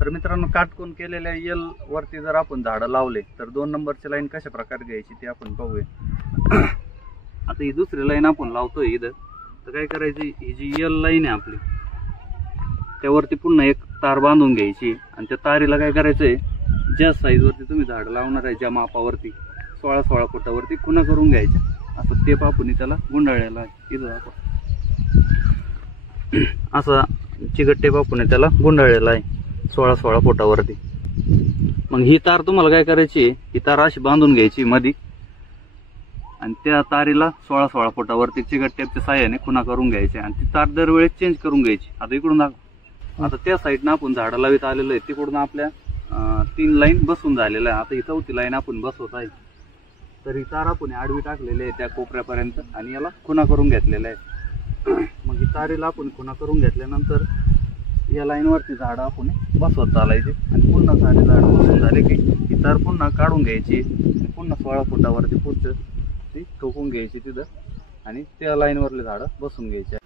तर मित्रांनो, काटकोन केलेल्या यल वरती जर आपण झाडं लावले तर 2 नंबरची लाईन कशा प्रकारे घ्यायची ते आपण पाहूया. आता ही दुसरी लाईन आपण लावतोय इथं. तर काय करायची, ही जी यल लाईन आहे आपली त्यावरती पुन्हा एक तार बांधून घ्यायची आणि त्या तारीला काय करायचंय, ज्या साईजवरती तुम्ही झाड लावणार आहे ज्या मापावरती 16-16 फुटावरती खुणा करून घ्यायच्या. असं टेप आपण त्याला गुंडाळलेला आहे इथं. आपण असा चिकट टेप आपण त्याला गुंडाळलेला आहे 16-16 फुटावरती. मग ही तार तुम्हाला काय करायची, ही तार अशी बांधून घ्यायची मधी आणि त्या तारीला 16-16 फुटावरती चिकट टेपच्या साह्याने खुणा करून घ्यायचे आणि ती तार दरवेळेस चेंज करून घ्यायची. आता इकडून आता त्या साईडनं आपण झाडं लावित आलेलो आहे, तिकडून आपल्या 3 लाईन बसून झालेल्या आहे. आता ही 4थी लाईन आपण बसवत आहे. तर ही तार आपण आडवी टाकलेली आहे त्या कोपऱ्यापर्यंत आणि याला खुणा करून घेतलेला आहे. मग ही तारीला आपण खुणा करून घेतल्यानंतर या लाईनवरती झाडं आपण बसवत चालायचे आणि पुन्हा सारे झाडं बसून झाले की ही तार पुन्हा काढून घ्यायची आणि पुन्हा 16 फुटावरती पुढचं ती ठोकून घ्यायची तिथं आणि त्या लाईनवरले झाडं बसून घ्यायचे.